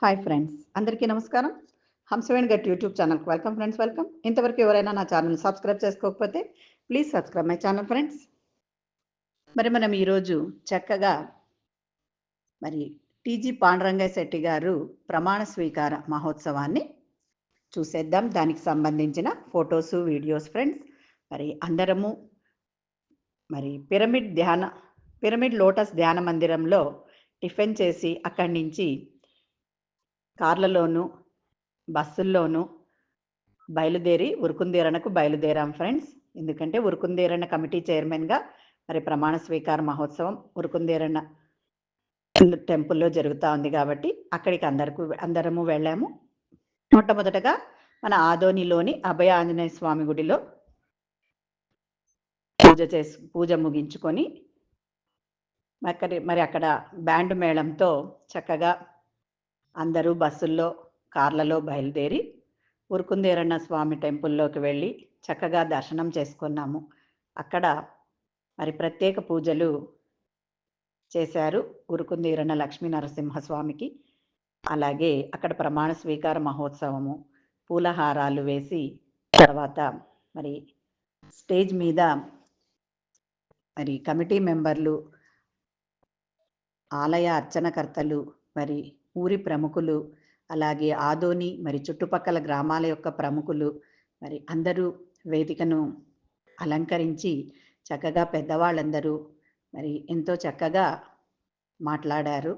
Hi friends, అందరికీ నమస్కారం. Hamsaveni gut YouTube ఛానల్కి వెల్కమ్ ఫ్రెండ్స్, వెల్కమ్. ఇంతవరకు ఎవరైనా నా ఛానల్ సబ్స్క్రైబ్ చేసుకోకపోతే please subscribe my channel friends. మరి మనం ఈరోజు చక్కగా టీజీ పాండురంగయ్య శెట్టి గారు ప్రమాణ స్వీకార మహోత్సవాన్ని చూసేద్దాం. దానికి సంబంధించిన ఫొటోస్, వీడియోస్ ఫ్రెండ్స్. అందరము పిరమిడ్ లోటస్ ధ్యాన మందిరంలో టిఫిన్ చేసి అక్కడి నుంచి కార్లలోను బస్సుల్లోనూ బయలుదేరి ఉరుకుందేరణకు బయలుదేరాం ఫ్రెండ్స్. ఎందుకంటే ఉరుకుందేరణ కమిటీ చైర్మన్గా ప్రమాణ స్వీకార మహోత్సవం ఉరుకుందేరణ టెంపుల్లో జరుగుతూ ఉంది కాబట్టి అక్కడికి అందరము వెళ్ళాము. మొట్టమొదటగా మన ఆదోనిలోని అభయ ఆంజనేయ స్వామి గుడిలో పూజ ముగించుకొని అక్కడ బ్యాండ్ మేళంతో చక్కగా అందరూ బస్సుల్లో కార్లలో బయలుదేరి ఉరుకుందేరన్న స్వామి టెంపుల్లోకి వెళ్ళి చక్కగా దర్శనం చేసుకున్నాము. అక్కడ ప్రత్యేక పూజలు చేశారు ఉరుకుందేరన్న లక్ష్మీ నరసింహస్వామికి. అలాగే అక్కడ ప్రమాణ స్వీకార మహోత్సవము, పూలహారాలు వేసి తర్వాత స్టేజ్ మీద కమిటీ మెంబర్లు, ఆలయ అర్చనకర్తలు, ఊరి ప్రముఖులు, అలాగే ఆదోని చుట్టుపక్కల గ్రామాల యొక్క ప్రముఖులు అందరూ వేదికను అలంకరించి చక్కగా పెద్దవాళ్ళందరూ ఎంతో చక్కగా మాట్లాడారు.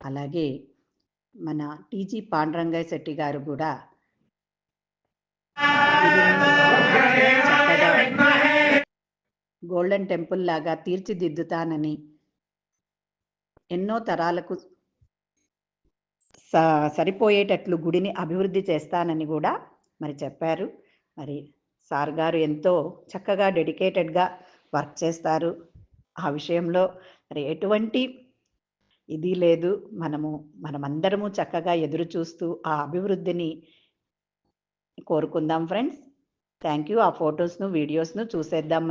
అలాగే మన టీజీ పాండురంగయ్య శెట్టి గారు కూడా చక్కగా గోల్డెన్ టెంపుల్ లాగా తీర్చిదిద్దుతానని, ఎన్నో తరాలకు సరిపోయేటట్లు గుడిని అభివృద్ధి చేస్తానని కూడా చెప్పారు. సార్ గారు ఎంతో చక్కగా డెడికేటెడ్గా వర్క్ చేస్తారు. ఆ విషయంలో ఎటువంటి ఇది లేదు. మనమందరము చక్కగా ఎదురు చూస్తూ ఆ అభివృద్ధిని కోరుకుందాం ఫ్రెండ్స్. Thank you. ఆ ఫొటోస్ను, వీడియోస్ను చూసేద్దాం.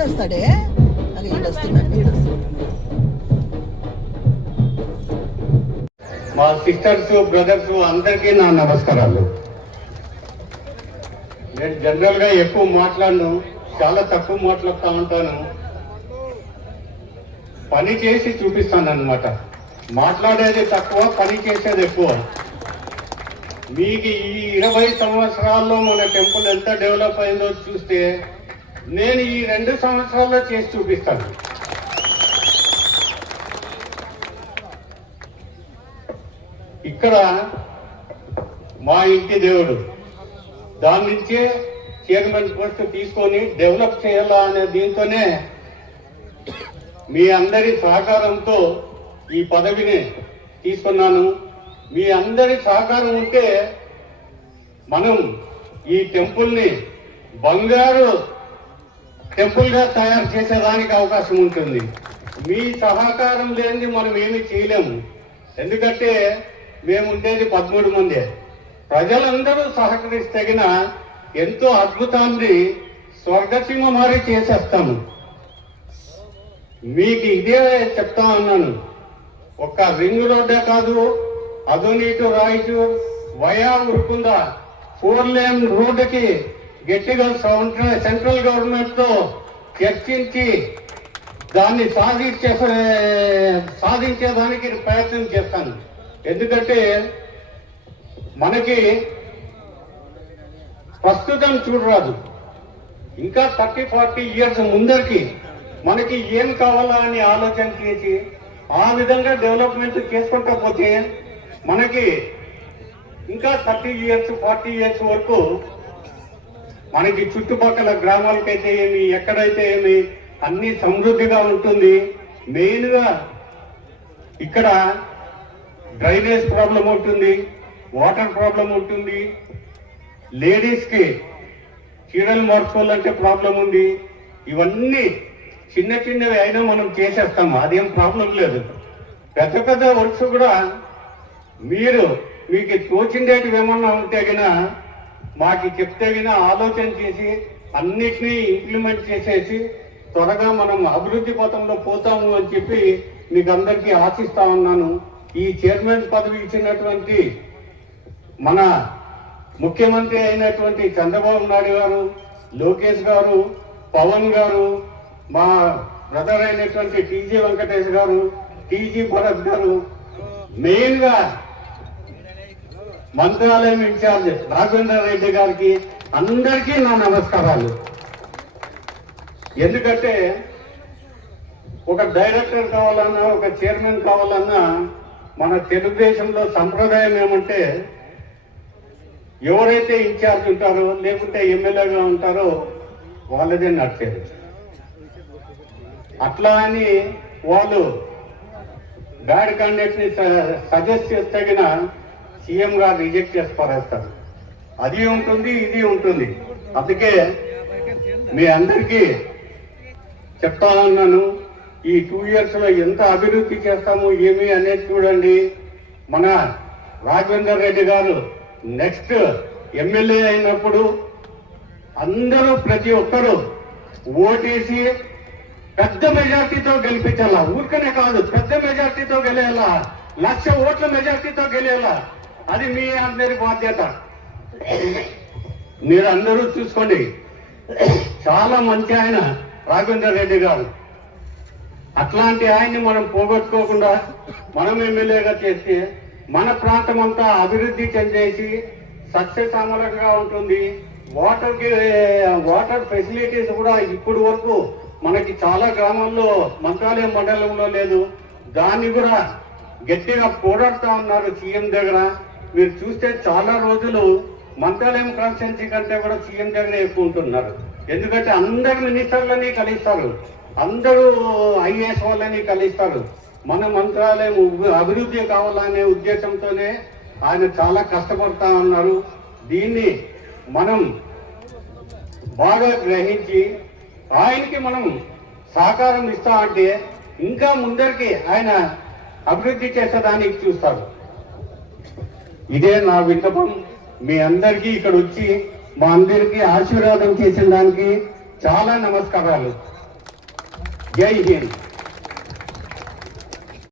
వస్తాడే అది వస్తున్నాడు. మా సిస్టర్స్, బ్రదర్స్ అందరికీ నా నమస్కారాలు. నేను జనరల్గా ఎక్కువ మాట్లాడను, చాలా తక్కువ మాట్లాడుతూ ఉంటాను. పని చేసి చూపిస్తాను అన్నమాట. మాట్లాడేది తక్కువ, పని చేసేది ఎక్కువ. మీకు ఈ 20 సంవత్సరాల్లో మన టెంపుల్ ఎంత డెవలప్ అయిందో చూస్తే నేను ఈ 2 సంవత్సరాల్లో చేసి చూపిస్తాను. ఇక్కడ మా ఇంటి దేవుడు, దాని నుంచే చైర్మన్ పోస్ట్ తీసుకొని డెవలప్ చేయాలా అనే దీంతోనే మీ అందరి సహకారంతో ఈ పదవిని తీసుకున్నాను. మీ అందరి సహకారం ఉంటే మనం ఈ టెంపుల్ని బంగారు టెంపుల్గా తయారు చేసేదానికి అవకాశం ఉంటుంది. మీ సహకారం లేనిది మనం ఏమీ చేయలేము. ఎందుకంటే మేము ఉండేది 13 మంది. ప్రజలందరూ సహకరిస్తగిన ఎంతో అద్భుతాన్ని స్వర్గసీమ మారి చేసేస్తాము. మీకు ఇదే చెప్తా ఉన్నాను. ఒక్క రింగ్ రోడ్డే కాదు, Adoni to Raichur via Urukunda 4 lane రోడ్డుకి గట్టిగా సెంట్రల్ గవర్నమెంట్ తో చర్చించి దాన్ని సాధించేదానికి ప్రయత్నం చేస్తాను. ఎందుకంటే మనకి ప్రస్తుతం చూడరాదు, ఇంకా 30-40 ఇయర్స్ ముందరికి మనకి ఏం కావాలా అని ఆలోచన చేసి ఆ విధంగా డెవలప్మెంట్ చేసుకుంటా పోతే మనకి ఇంకా 30 ఇయర్స్ 40 ఇయర్స్ వరకు మనకి చుట్టుపక్కల గ్రామాలకైతే ఏమి, ఎక్కడైతే ఏమి అన్ని సమృద్ధిగా ఉంటుంది. మెయిన్గా ఇక్కడ డ్రైనేజ్ ప్రాబ్లం ఉంటుంది, వాటర్ ప్రాబ్లం ఉంటుంది, లేడీస్కి చీరలు మార్చుకోవాలంటే ప్రాబ్లం ఉంది. ఇవన్నీ చిన్న చిన్నవి అయినా మనం చేసేస్తాము, అదేం ప్రాబ్లం లేదు. పెద్ద పెద్ద వర్క్స్ కూడా మీకు తోచిండేటివి ఏమన్నా ఉంటే గినా మాకు చెప్తే గినా ఆలోచన చేసి అన్నిటినీ ఇంప్లిమెంట్ చేసేసి త్వరగా మనం అభివృద్ధి పథంలో పోతాము అని చెప్పి మీకు అందరికీ ఆశిస్తా ఉన్నాను. ఈ చైర్మన్ పదవి ఇచ్చినటువంటి మన ముఖ్యమంత్రి అయినటువంటి చంద్రబాబు నాయుడు గారు, లోకేష్ గారు, పవన్ గారు, మా బ్రదర్ అయినటువంటి టీజీ వెంకటేష్ గారు, టీజీ భరత్ గారు, మెయిన్గా మంత్రాలయం ఇన్ఛార్జ్ రాఘవేంద్ర రెడ్డి గారికి అందరికీ నా నమస్కారాలు. ఎందుకంటే ఒక డైరెక్టర్ కావాలన్నా, ఒక చైర్మన్ కావాలన్నా మన తెలుగుదేశంలో సంప్రదాయం ఏమంటే ఎవరైతే ఇన్ఛార్జ్ ఉంటారో లేకుంటే ఎమ్మెల్యేగా ఉంటారో వాళ్ళదే నడిచేది. అట్లా అని వాళ్ళు బ్యాడ్ క్యాండిడేట్ని సజెస్ట్ చేస్తే గిన సీఎం గారు రిజెక్ట్ చేసి పారేస్తారు. అది ఉంటుంది, ఇది ఉంటుంది. అందుకే మీ అందరికీ చెప్తా ఉన్నాను, ఈ 2 years లో ఎంత అభివృద్ధి చేస్తాము ఏమి అనేది చూడండి. మన రాఘవేందర్ రెడ్డి గారు నెక్స్ట్ ఎమ్మెల్యే అయినప్పుడు అందరూ ప్రతి ఒక్కరూ ఓటేసి పెద్ద మెజార్టీతో గెలిపించాలా. ఊరికనే కాదు, పెద్ద మెజార్టీతో గెలేయాలా, 1,00,000 ఓట్ల మెజార్టీతో గెలేయాలా. అది మీ అందరి బాధ్యత. మీరు అందరూ చూసుకోండి, చాలా మంచి ఆయన రాఘవేందర్ రెడ్డి గారు. అట్లాంటి ఆయన్ని మనం పోగొట్టుకోకుండా మనం ఎమ్మెల్యేగా చేస్తే మన ప్రాంతం అంతా అభివృద్ధి చెందేసి సస్యశ్యామలంగా ఉంటుంది. వాటర్ ఫెసిలిటీస్ కూడా ఇప్పుడు వరకు మనకి చాలా గ్రామాల్లో మంత్రాలయం మండలంలో లేదు. దాన్ని కూడా గట్టిగా పోరాడుతూ ఉన్నారు సీఎం దగ్గర. మీరు చూస్తే చాలా రోజులు మంత్రాలయం కాన్స్టిట్యున్సీ కంటే కూడా సీఎం దగ్గర ఎక్కువ ఉంటున్నారు. ఎందుకంటే అందరు మినిస్టర్లని కలుస్తారు, అందరూ ఐఏఎస్ వాళ్ళని కలుస్తారు. మన మంత్రాలయం అభివృద్ధి కావాలనే ఉద్దేశంతోనే ఆయన చాలా కష్టపడతా ఉన్నారు. దీన్ని మనం బాగా గ్రహించి ఆయనకి మనం సహకారం ఇస్తా అంటే ఇంకా ముందరికి ఆయన అభివృద్ధి చేసేదానికి చూస్తారు. ఇదే నా విన్నపం. మీ అందరికీ ఇక్కడ వచ్చి మా అందరికీ ఆశీర్వాదం చేసిన దానికి చాలా నమస్కారాలు. జై హింద్.